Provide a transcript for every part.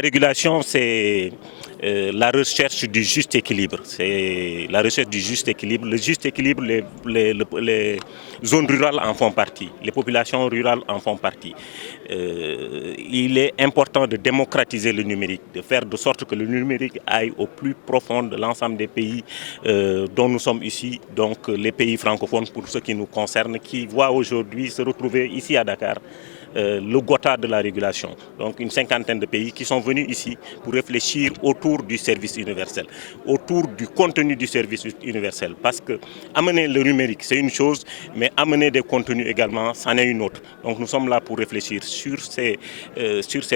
la régulation, c'est la recherche du juste équilibre. C'est la recherche du juste équilibre. Le juste équilibre, les zones rurales en font partie. Les populations rurales en font partie. Il est important de démocratiser le numérique, de faire de sorte que le numérique aille au plus profond de l'ensemble des pays dont nous sommes ici, donc les pays francophones pour ce qui nous concerne, qui voient aujourd'hui se retrouver ici à Dakar le Gotha de la régulation. Donc une cinquantaine de pays qui sont venus ici pour réfléchir autour du service universel, autour du contenu du service universel. Parce que amener le numérique, c'est une chose, mais amener des contenus également, c'en est une autre. Donc nous sommes là pour réfléchir sur ces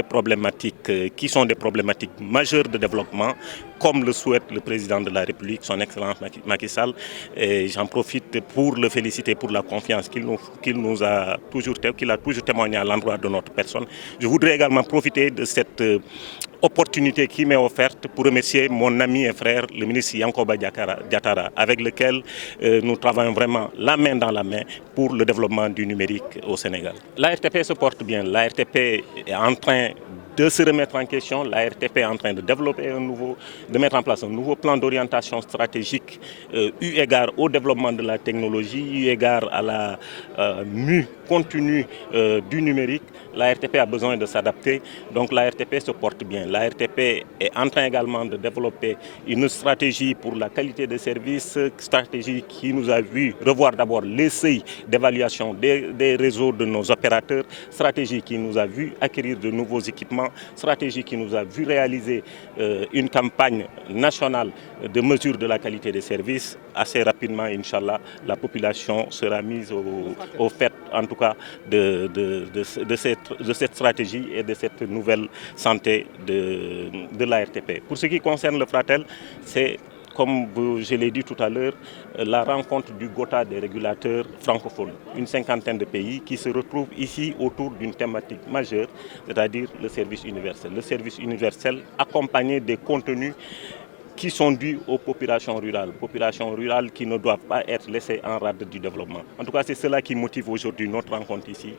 problématiques qui sont des problématiques majeures de développement, comme le souhaite le président de la République, son Excellence Macky Sall. Et j'en profite pour le féliciter pour la confiance qu'il a toujours témoigné à l'endroit de notre personne. Je voudrais également profiter de cette opportunité qui m'est offerte pour remercier mon ami et frère, le ministre Yankoba Diattara, avec lequel nous travaillons vraiment la main dans la main pour le développement du numérique au Sénégal. L'ARTP se porte bien. L'ARTP est en train de se remettre en question. L'ARTP est en train de développer de mettre en place un nouveau plan d'orientation stratégique eu égard au développement de la technologie, eu égard à la mue continue du numérique. L'ARTP a besoin de s'adapter, donc l'ARTP se porte bien. L'ARTP est en train également de développer une stratégie pour la qualité de service, stratégie qui nous a vu revoir d'abord les seuils d'évaluation des réseaux de nos opérateurs, stratégie qui nous a vu acquérir de nouveaux équipements, stratégie qui nous a vu réaliser une campagne nationale de mesure de la qualité des services. Assez rapidement, Inch'Allah, la population sera mise au fait, en tout cas, de cette stratégie et de cette nouvelle santé de l'ARTP. Pour ce qui concerne le Fratel, c'est, comme je l'ai dit tout à l'heure, la rencontre du Gotha des régulateurs francophones. Une cinquantaine de pays qui se retrouvent ici autour d'une thématique majeure, c'est-à-dire le service universel. Le service universel accompagné des contenus qui sont dus aux populations rurales qui ne doivent pas être laissées en rade du développement. En tout cas, c'est cela qui motive aujourd'hui notre rencontre ici.